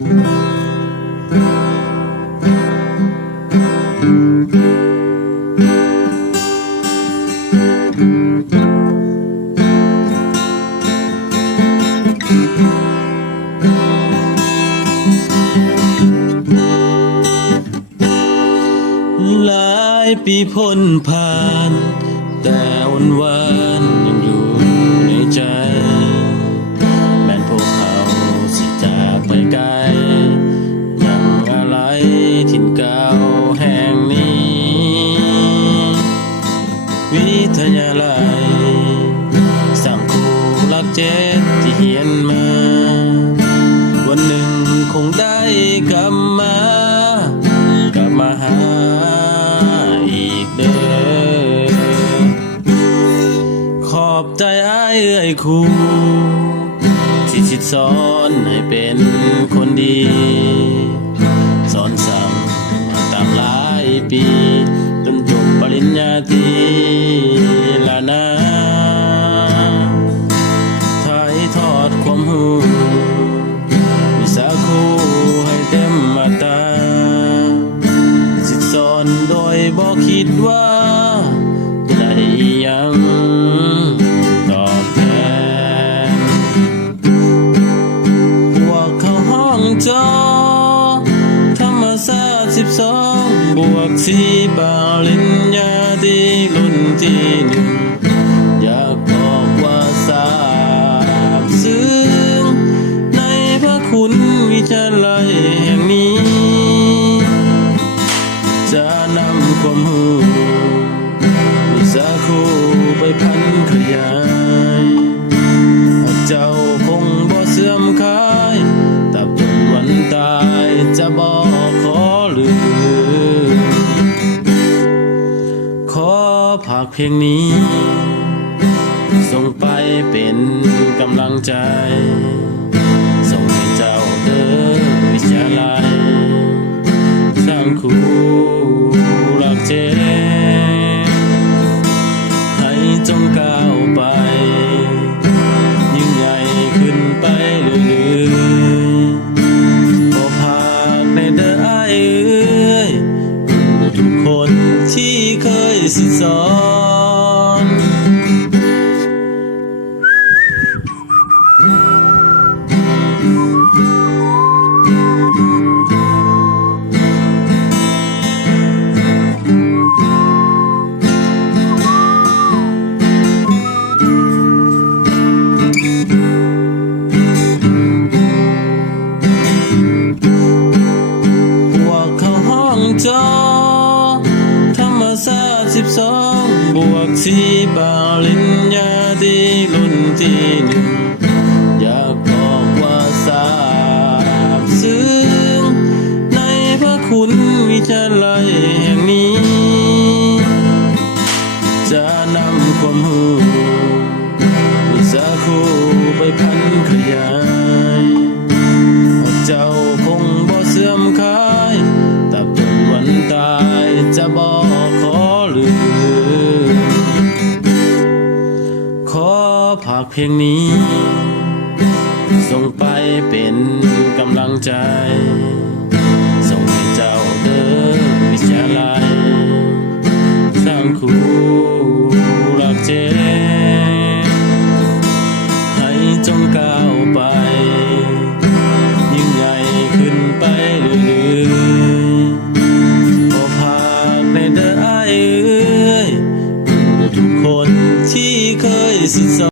หลายปีพ้นผ่านแต่วันวานยังอยู่ในใจแม้นพวกเขาสิจากไปไกลยังอะไรถิ่นเก่าแห่งนี้วิทยาลัยสั่งครูรักเจ็ดที่เฮียนมาวันหนึ่งคงได้กลับมาหาอีกเด้อขอบใจอ้ายเอ้ยครูที่สิสอนให้เป็นคนดีสอนสั่งมาตามหลายปีจนจบปริญญาตรีละนะถ่ายทอดความรู้วิชาครูให้เต็มมาตราสอนโดยบ่คิดว่าได้ยังตอบแทนพวกเขาห้องจอธรรมศาสตร์12+4ปริญญาตรีรุ่นที่1อยากบอกว่าซาบซึ้งในพระคุณวิทยาลัยแห่งนี้จะนำความรู้วิชาครูไปพันขยายเจ้าคงบ่เสื่อมคลายตราบจนวันตายจะบ่ขอลืมขอฝากเพลงนี้ส่งไปเป็นกำลังใจส่งให้เจ้าเด้อวิทยาลัยสร้างครูรักเจ็ดให้จงก้าวไปยิ่งใหญ่ขึ้นไปเรื่อยๆขอภาคในเด้ออ้ายเอ้ยทุกคนที่เคยสิสอนจอธรรมศาสตร์12+4ปริญญาตรีรุ่นที่1อยากบอกว่าซาบซึ้งในพระคุณวิทยาลัยแห่งนี้จะนำความรู้วิชาครูไปพันขยายเจ้าคงบ่เสื่อมคลายตายจะบอกขอลืมขอฝากเพลงนี้ส่งไปเป็นกำลังใจส่งให้เจ้าเด้อวิทยาลัยสร้างครูรักเจ็ดให้จงก้าวไปยิ่งใหญ่ขึ้นไปเรื่อยในเด้ออ้ายเอ้ยทุกคนที่เคยสิสอน